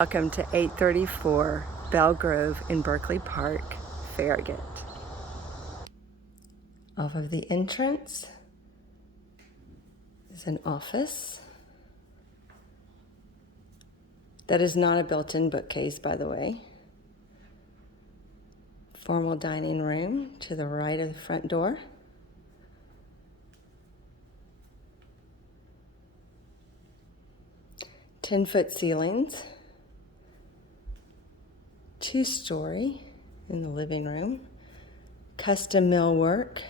Welcome to 834 Belle Grove in Berkeley Park, Farragut. Off of the entrance is an office. That is not a built-in bookcase, by the way. Formal dining room to the right of the front door. Ten-foot ceilings. 2-story in the living room. Custom millwork.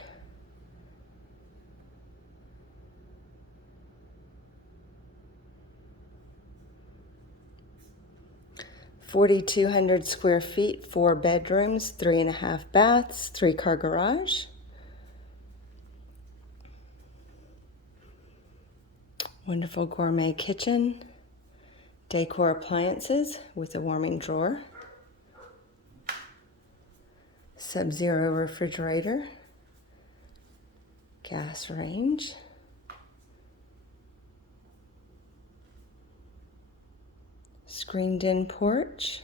(4,200 square feet), 4 bedrooms, 3.5 baths, 3-car garage. Wonderful gourmet kitchen. Decor appliances with a warming drawer. Sub-zero refrigerator. Gas range. Screened-in porch.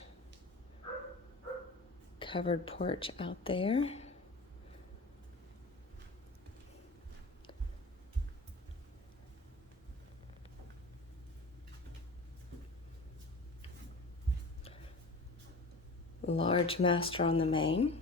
Covered porch out there. Large master on the main.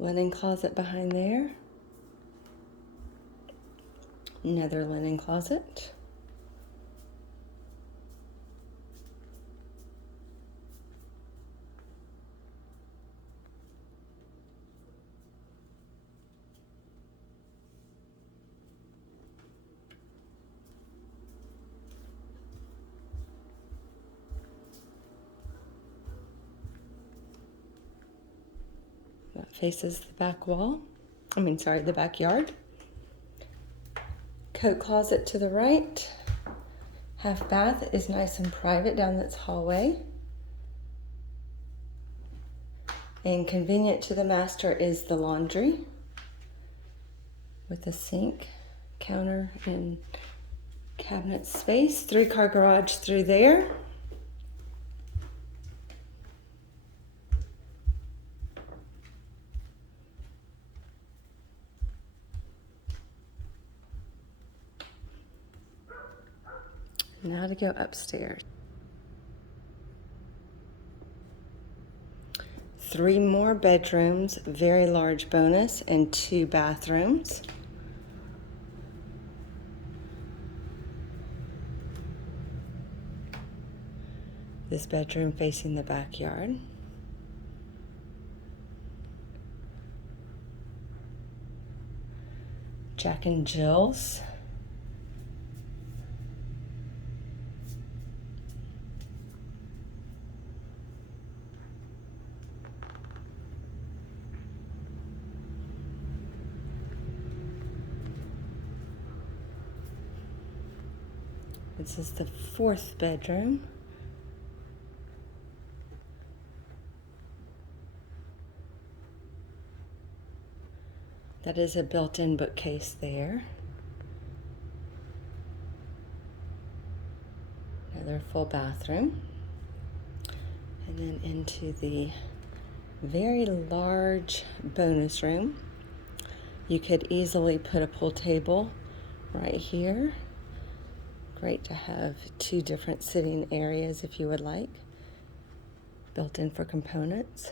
Linen closet behind there. Another linen closet. That faces the back wall. The backyard. Coat closet to the right. Half bath is nice and private down this hallway. And convenient to the master is the laundry with a sink, counter, and cabinet space. 3-car garage through there. Now to go upstairs. 3 more bedrooms, very large bonus, and 2 bathrooms. This bedroom facing the backyard. Jack and Jill's. This is the 4th bedroom. That is a built-in bookcase there. Another full bathroom. And then into the very large bonus room. You could easily put a pool table right here. Great to have 2 different sitting areas if you would like. Built in for components.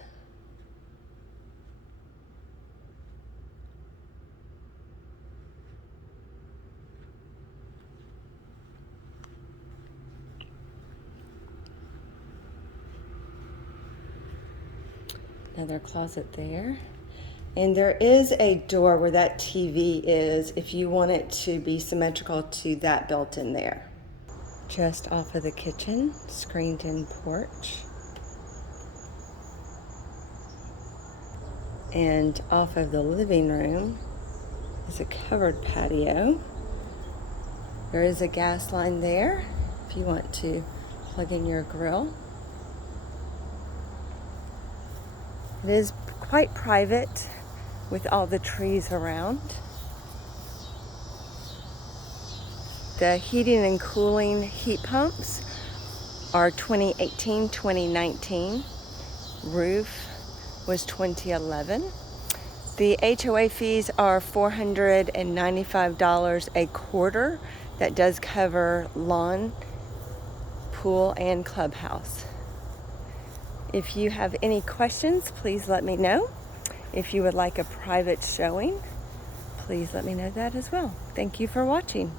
Another closet there. And there is a door where that TV is if you want it to be symmetrical to that built in there. Just off of the kitchen, screened-in porch. And off of the living room is a covered patio. There is a gas line there if you want to plug in your grill. It is quite private with all the trees around. The heating and cooling heat pumps are 2018, 2019. Roof was 2011. The HOA fees are $495 a quarter. That does cover lawn, pool, and clubhouse. If you have any questions, please let me know. If you would like a private showing, please let me know that as well. Thank you for watching.